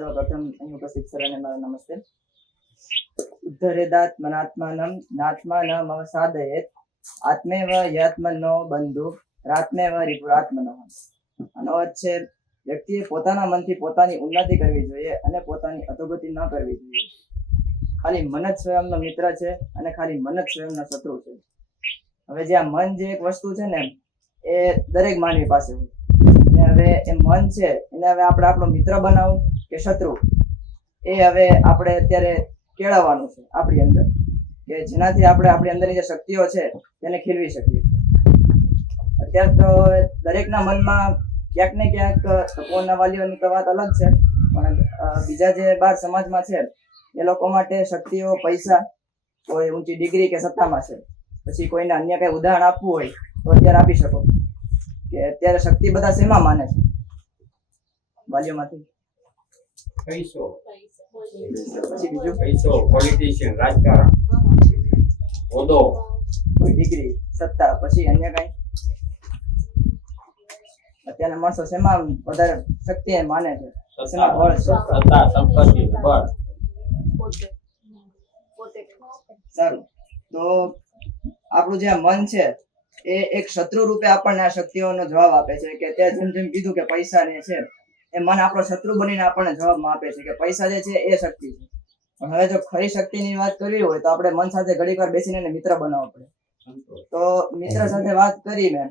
સર્વપ્રથમ અહીં ઉપસ્થિત સર્વને મારા નમસ્તે. ઉદ્ધરેદાત મનાત્માનમ નાત્માનમ અવસાદયેત આત્મેવ યાત્મનો બંધુ રાત્મેવ રિપુરાત્મનો. આનો અર્થ છે વ્યક્તિએ પોતાના મનથી પોતાની ઉન્નતિ કરવી જોઈએ અને પોતાની અધોગતિ ન કરવી જોઈએ. ખાલી મન જ સ્વયંનો મિત્ર છે અને ખાલી મન જ સ્વયંનો શત્રુ છે. હવે જે આ મન જે એક વસ્તુ છે ને એ દરેક માનવી પાસે હોય. અને હવે એ મન છે એને હવે આપણે આપણો મિત્ર બનાવવું કે શત્રુ, એ હવે આપણે અત્યારે કેળવવાનું છે આપણી અંદર, કે જેનાથી આપણે આપણી અંદરની જે શક્તિઓ છે તેને ખીલવી શકીએ. અત્યારે તો દરેકના મનમાં ક્યાંક ને ક્યાંક તપોના વાલીઓની તો વાત અલગ છે, પણ બીજા જે બાર સમાજમાં છે એ લોકો માટે શક્તિઓ પૈસા, કોઈ ઊંચી ડિગ્રી કે સત્તામાં છે. પછી કોઈને અન્ય કઈ ઉદાહરણ આપવું હોય તો અત્યારે આપી શકો કે અત્યારે શક્તિ બધા શેમાં માને છે વાલીઓમાંથી? પૈસો, પછી બીજું પૈસો, પોલિટિશિયન, રાજકારણ, હોદ્દો, કોઈ ડિગ્રી, સત્તા, પછી અન્ય કઈ? અત્યારે માણસો શેમાં વધારે શક્તિ માને છે? શેમાં બળ છે? સત્તા, સંપત્તિ, બળ. સારું, તો આપણું જે મન છે એ એક શત્રુ રૂપે આપણને આ શક્તિઓનો જવાબ આપે છે. કે તે જેમ જેમ કીધું કે પૈસા ને છે, એ મન આપણો શત્રુ બનીને આપણને જવાબમાં આપે છે કે પૈસા જે છે એ શક્તિ છે. પણ હવે જો ખરી શક્તિની વાત કરવી હોય તો આપણે મન સાથે ઘડીક વાર બેસીને એને મિત્ર બનાવવો પડે. તો મિત્ર સાથે વાત કરી, મેં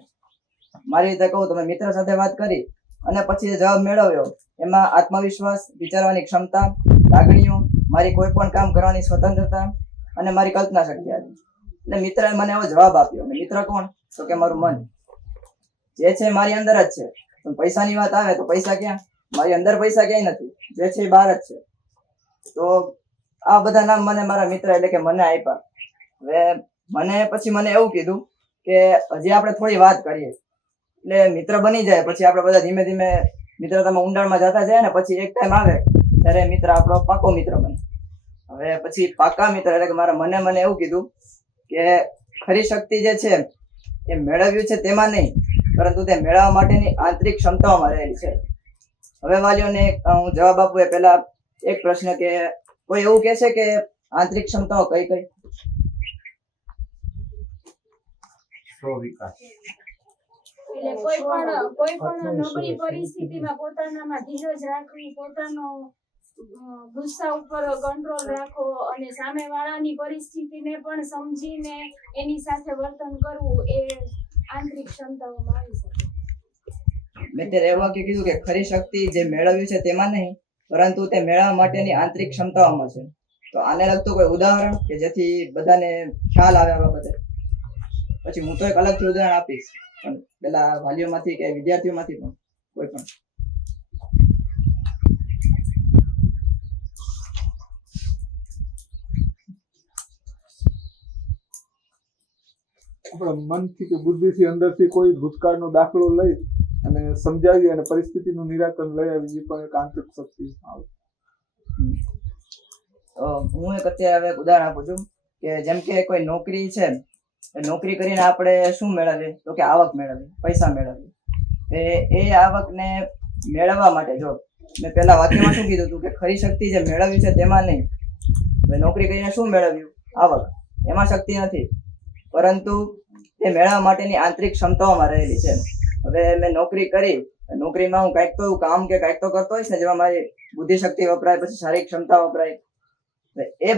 મારી રીતે કહું તો મેં મિત્ર સાથે વાત કરી અને પછી જે જવાબ મેળવ્યો એમાં આત્મવિશ્વાસ, વિચારવાની ક્ષમતા, લાગણીઓ, મારી કોઈ પણ કામ કરવાની સ્વતંત્રતા અને મારી કલ્પના શક્તિ આવી. એટલે મિત્રએ મને એવો જવાબ આપ્યો. મિત્ર કોણ? તો કે મારું મન જે છે મારી અંદર જ છે. પણ પૈસાની વાત આવે તો પૈસા ક્યાં? મારી અંદર પૈસા ક્યાંય નથી, જે છે એ બહાર જ છે. તો આ બધા નામ મને મારા મિત્ર એટલે કે મને આપ્યા. હવે મને પછી મને એવું કીધું કે હજી આપણે થોડી વાત કરીએ. એટલે મિત્ર બની જાય પછી આપણે બધા ધીમે ધીમે મિત્રતામાં ઊંડાણમાં જતા જાય ને પછી એક ટાઈમ આવે ત્યારે મિત્ર આપણો પાકો મિત્ર બને. હવે પછી પાકા મિત્ર એટલે કે મારા મને એવું કીધું કે ખરી શક્તિ જે છે એ મેળવ્યું છે તેમાં નહીં, પરંતુ તે મેળવવા માટેની આંતરિક ક્ષમતાઓમાં રહેલી છે. હવે વાલીઓને હું જવાબ આપું એ પહેલા એક પ્રશ્ન કે કોઈ એવું કહે છે કે આંતરિક ક્ષમતાઓ કઈ કઈ? વિકાસ, એટલે કોઈ પણ નબળી પરિસ્થિતિમાં પોતાનામાં ધીરજ રાખવી, પોતાનો ગુસ્સા ઉપર કંટ્રોલ રાખવો અને સામેવાળાની પરિસ્થિતિને પણ સમજીને એની સાથે વર્તન કરવું, એ આંતરિક ક્ષમતાઓમાં આવી શકે. મેં ત્યારે એવું કીધું કે ખરી શક્તિ જે મેળવ્યું છે તેમાં નહીં, પરંતુ તે મેળવવા માટેની આંતરિક ક્ષમતાઓમાં છે. તો આને લગતું કોઈ ઉદાહરણ કે જેથી બધાને ખ્યાલ આવે આ બાબતે? પછી હું તો એક અલગથી ઉદાહરણ આપીશ, પણ પેલા વાલીઓમાંથી કે વિદ્યાર્થીઓમાંથી પણ કોઈ પણ. આપણા મનથી કે બુદ્ધિથી અંદરથી કોઈ ભૂતકાળનો દાખલો લઈ અને સમજાવી અને પરિસ્થિતિનું નિરાકરણ લઈ આવી, એ પણ એક આંતરિક શક્તિ આવે. હું એક અત્યારે હવે ઉદાહરણ આપું છું કે જેમ કે કોઈ નોકરી છે, નોકરી કરીને આપણે શું મેળવીએ? તો કે આવક મેળવીએ, પૈસા મેળવીએ. એ આવકને મેળવવા માટે જો મેં પેલા વાક્યમાં શું કીધું હતું કે ખરી શક્તિ જે મેળવ્યું છે તેમાં નહીં. નોકરી કરીને શું મેળવ્યું? આવક. એમાં શક્તિ નથી, પરંતુ તે મેળવવા માટેની આંતરિક ક્ષમતાઓમાં રહેલી છે. હવે મેં નોકરી કરી, નોકરીમાં હું કાંઈક તો કામ કે કાંઈક તો કરતો હોઈશ ને જેમાં મારી બુદ્ધિ શક્તિ વપરાય, પછી શારીરિક ક્ષમતા વપરાય. એ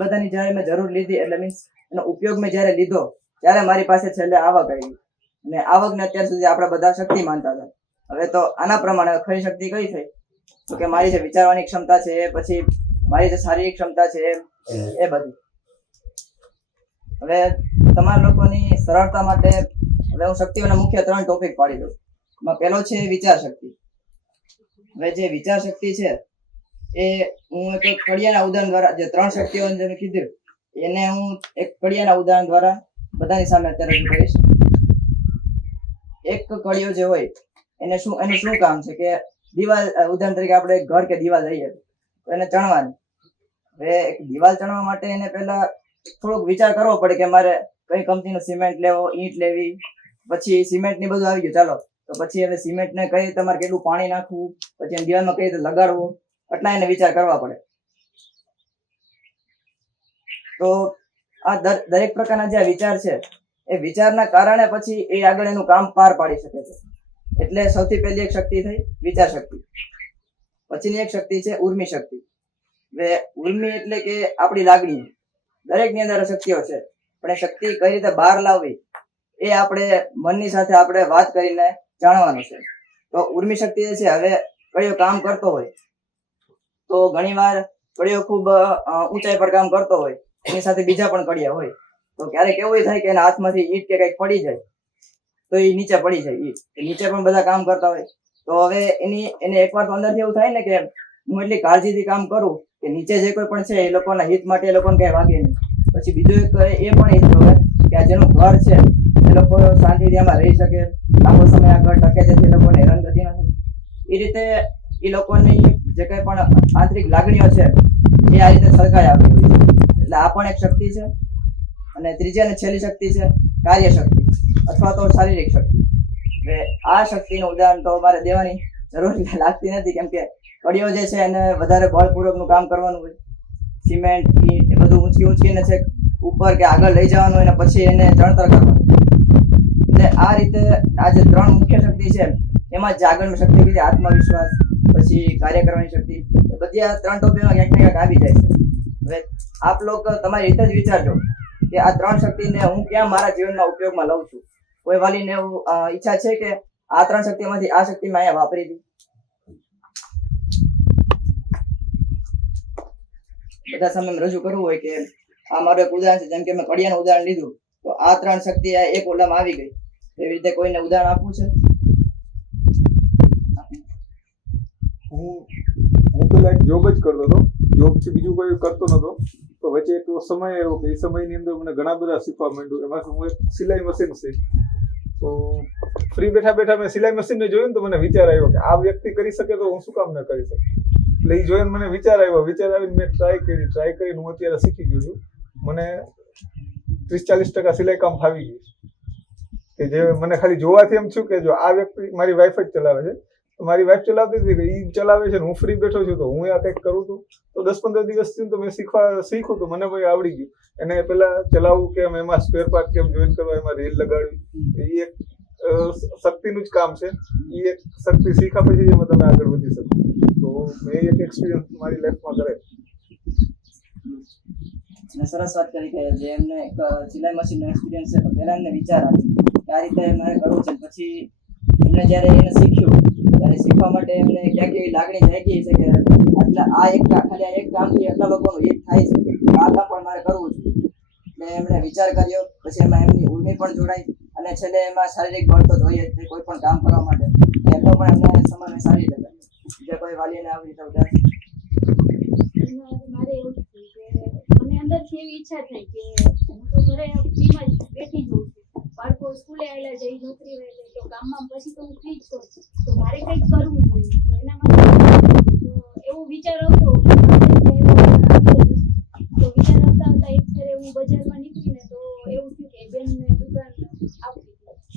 બધાની જયારે મેં જરૂર લીધી, એટલે મીન્સ એનો ઉપયોગ મેં જયારે લીધો ત્યારે મારી પાસે છેલ્લે આવક આવી. અને આવકને અત્યાર સુધી આપણે બધા શક્તિ માનતા હતા. હવે તો આના પ્રમાણે ખરી શક્તિ કઈ થઈ? તો કે મારી જે વિચારવાની ક્ષમતા છે, પછી મારી જે શારીરિક ક્ષમતા છે એ બધી. હવે તમારા લોકોની સરળતા માટે હવે હું શક્તિઓના મુખ્ય 3 ટોપિક પાડી દઉં. એમાં પહેલો છે વિચાર શક્તિ. હવે જે વિચાર શક્તિ છે એ હું એક કડિયાના ઉદાહરણ દ્વારા, જે 3 શક્તિઓ જેને કીધું એને હું એક કડિયાના ઉદાહરણ દ્વારા બધાની સામે અત્યારે રજૂ કરીશ. એક કડિયો જે હોય એનું શું કામ છે કે દિવાલ, ઉદાહરણ તરીકે આપણે ઘર કે દિવાલ લઈએ તો એને ચણવાની. હવે એક દિવાલ ચણવા માટે એને પહેલા થોડોક વિચાર કરવો પડે કે મારે કઈ કંપનીનો સિમેન્ટ લેવો, ઈંટ લેવી, પછી સિમેન્ટ ની બધું આવી ગયું ચાલો, તો પછી હવે સિમેન્ટ ને કઈ રીતે તમારે કેટલું પાણી નાખવું, પછી દિવાલમાં કઈ રીતે લગાડવો, આટલા એને વિચાર કરવા પડે. તો આ દરેક પ્રકારના જે વિચાર છે એ વિચારના કારણે પછી એ આગળ એનું કામ પાર પાડી શકે છે. એટલે સૌથી પહેલી એક શક્તિ થઈ વિચાર શક્તિ. પછીની એક શક્તિ છે ઉર્મી શક્તિ. હવે ઉર્મી એટલે કે આપણી લાગણી. દરેકની અંદર શક્તિઓ છે, પણ એ શક્તિ કઈ રીતે બહાર લાવવી એ આપણે મનની સાથે આપણે વાત કરીને જાણવાનું છે. તો ઉર્મી શક્તિ એ છે, હવે કળિયો કામ કરતો હોય તો ઘણી વાર કળિયો ખૂબ ઊંચાઈ પર કામ કરતો હોય, એની સાથે બીજા પણ કડિયા હોય, તો ક્યારેક એવું થાય કે એના હાથમાંથી ઈંટ કે કંઈક પડી જાય તો એ નીચે પડી જાય. ઈંટ નીચે પણ બધા કામ કરતા હોય, તો હવે એને એકવાર તો અંદરથી એવું થાય ને કે હું એટલી કાળજીથી કામ કરું કે નીચે જે કોઈ પણ છે એ લોકોના હિત માટે એ લોકોને કઈ વાગે નહીં. પછી બીજું એક એ પણ હિત જોવે કે આ જેનું ઘર છે એ લોકો શાંતિથી આમાં રહી શકે, લાંબો સમય આગળ ટકે, જેથી એ લોકોને હેરાનગતિ ન થાય. એ રીતે એ લોકોની જે કઈ પણ આંતરિક લાગણીઓ છે એ આ રીતે સળગાઈ આવતી હોય છે. એટલે આ પણ એક શક્તિ છે. અને ત્રીજી અને છેલ્લી શક્તિ છે કાર્ય શક્તિ અથવા તો શારીરિક શક્તિ. હવે આ શક્તિનું ઉદાહરણ તો મારે દેવાની જરૂર લાગતી નથી, કેમ કે કડીઓ જે છે એને વધારે બળપૂર્વકનું કામ કરવાનું હોય. સિમેન્ટ ઈંટ એ બધું ઊંચકીને છે ઉપર કે આગળ લઈ જવાનું હોય ને પછી એને ચણતર કરવાનું. એટલે આ રીતે આ જે ત્રણ મુખ્ય શક્તિ છે એમાં જે આગળની શક્તિ કીધી આત્મવિશ્વાસ, પછી કાર્ય કરવાની શક્તિ, એ બધી આ ત્રણ ટોપિકમાં ક્યાંક ને ક્યાંક આવી જાય છે. હવે આપ લોકો તમારી રીતે જ વિચારજો કે આ ત્રણ શક્તિને હું ક્યાં મારા જીવનમાં ઉપયોગમાં લઉં છું. કોઈ વાલીને એવું ઈચ્છા છે કે આ ત્રણ શક્તિમાંથી આ શક્તિ મેં અહીંયા વાપરી હતી? બધા સામે રજૂ કરવું હોય કે આ મારું એક ઉદાહરણ છે, જેમ કે મેં કડિયાનું ઉદાહરણ લીધું તો આ ત્રણ શક્તિ એક ઓલામાં આવી ગઈ, એવી રીતે કોઈને ઉદાહરણ આપવું છે? હું પેલા એક જોબ જ કરતો હતો, જોબ થી બીજું કોઈ કરતો નતો. તો વચ્ચે એક સમય આવ્યો કે એ સમયની અંદર મને ઘણા બધા શીખવા માંડ્યું. એમાં હું એક સિલાઈ મશીન છે, તો ફ્રી બેઠા બેઠા મેં સિલાઈ મશીનને જોયું ને તો મને વિચાર આવ્યો કે આ વ્યક્તિ કરી શકે તો હું શું કામ ન કરી શકું. એટલે એ જોઈને મને વિચાર આવીને મેં ટ્રાય કરીને હું અત્યારે શીખી ગયો છું. મને 30-40% સિલાઈ કામ ફાવી ગયું કે જે મને ખાલી જોવાથી એમ થયું કે જો આ વ્યક્તિ મારી વાઈફ જ ચલાવે છે, તો મારી વાઈફ ચલાવતી હતી કે એ ચલાવે છે ને હું ફ્રી બેઠો છું તો હું આ કંઈક કરું છું. તો 10-15 દિવસ થયું તો મેં શીખું તો મને ભાઈ આવડી ગયું. એને પેલા ચલાવવું કેમ, એમાં સ્પેર પાર્ટ કેમ જોઈન કરવા, એમાં રેલ લગાડવી, એ એક શક્તિનું જ કામ છે. એ એક શક્તિ શીખ્યા પછી એમાં તમે આગળ વધી શકો. તો મેં એક એક્સપિરિયન્સ મારી લાઈફમાં કરે. અને સરસ વાત કરી કે જે એમને એક સિલાઈ મશીનનો એક્સપિરિયન્સ છે, તો પહેલા એમને વિચાર આવ્યો કે આ રીતે મારે કરવું છે. પછી એમને જ્યારે એને શીખ્યું ત્યારે શીખવા માટે એમને ક્યાંક એવી લાગણી જાગી છે કે આટલા આ એક ખાલી આ એક કામથી આટલા લોકોનું હિત થાય છે, આ કામ પણ મારે કરવું છે. એટલે એમણે વિચાર કર્યો, પછી એમાં એમની ઉર્મી પણ જોડાઈ અને છેલ્લે એમાં શારીરિક બળ તો જોઈએ જ કોઈ પણ કામ કરવા માટે. એમનો પણ એમને સમન્વય સારી રીતે કર્યો. જે કોઈ વાલીને આવી રીતે ઉદાહરણ મારે એવું થયું કે મને અંદરથી એવી ઈચ્છા થઈ કે હું તો ઘરે ફ્રીમાં જ બેઠી જઉં છું, બાળકો સ્કૂલે આવેલા જાય, નોકરી વહી જાય, તો કામમાં પછી તો હું ફ્રી જ છું, તો મારે કંઈક કરવું જોઈએ. તો એના માટે એવો વિચાર આવતો તો વિચાર આવતા એક ફેરે હું બજારમાં નીકળીને તો એવું થયું કે બેનને દુકાન આવતી,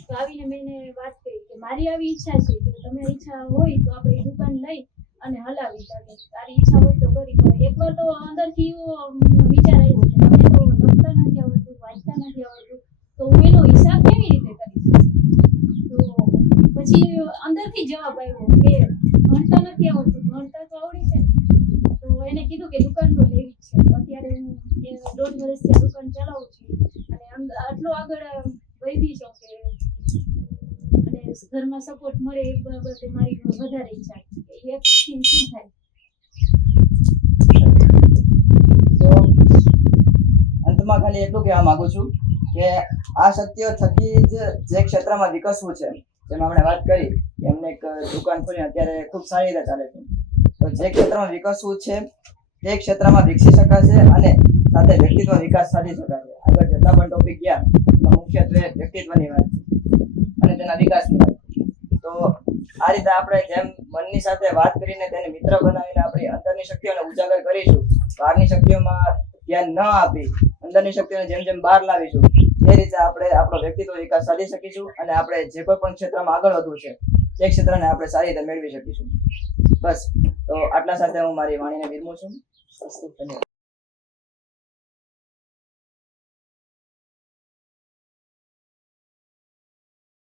તો આવીને મેં એને વાત કરી કે મારી આવી ઈચ્છા છે, જો તમે ઈચ્છા હોય તો આપણે દુકાન લઈ અને હલાવી શકે, તારી ઈચ્છા હોય તો કરી. પણ એકવાર તો અંદરથી એવો વિચાર આવ્યો કે મને તો લખતા નથી આવડતું, વાંચતા નથી આવડતું, તો હું એનો હિસાબ કેવી રીતે કરીશ? તો પછી અંદરથી જવાબ આવ્યો કે ભણતા નથી આવડતું, ભણતા તો આવડી છે. તો એને કીધું કે દુકાન તો લેવી જ છે. અત્યારે હું 1.5 વર્ષથી આ દુકાન ચલાવું છું અને આટલો આગળ વધી છું કે અને ઘરમાં સપોર્ટ મળે એ બાબતે મારી વધારે ઈચ્છા છે કે એક શું થાય. તો અંતમાં ખાલી એટલું કહેવા માંગુ છું કે આ શક્તિઓ થકી જ જે ક્ષેત્રમાં વિકસવું છે, જેમ આપણે વાત કરી કે એમને એક દુકાન ખોલી અત્યારે ખૂબ સારી રીતે ચાલે છે, તો જે ક્ષેત્રમાં વિકસવું છે તે ક્ષેત્રમાં વિકસી શકાશે અને સાથે વ્યક્તિત્વ વિકાસ સાધી શકાશે. આગળ જેટલા પણ ટોપિક ગયા એમાં મુખ્યત્વે વ્યક્તિત્વની વાત અને તેના વિકાસની વાત. તો આ રીતે આપણે જેમ મનની સાથે વાત કરીને તેને મિત્ર બનાવીને આપણી અંદરની શક્તિઓને ઉજાગર કરીશું, બહારની શક્તિઓમાં ધ્યાન ન આપી અંદરની શક્તિઓને જેમ જેમ બહાર લાવીશું, એ રીતે આપણે આપણો વ્યક્તિત્વ વિકાસ સાધી શકીશું અને આપણે જે કોઈ પણ ક્ષેત્રમાં આગળ વધવું છે તે ક્ષેત્રને આપણે સારી રીતે મેળવી શકીશું. બસ તો આટલા સાથે હું મારી વાણીને વિરમું છું. અસ્તુ, ધન્યવાદ.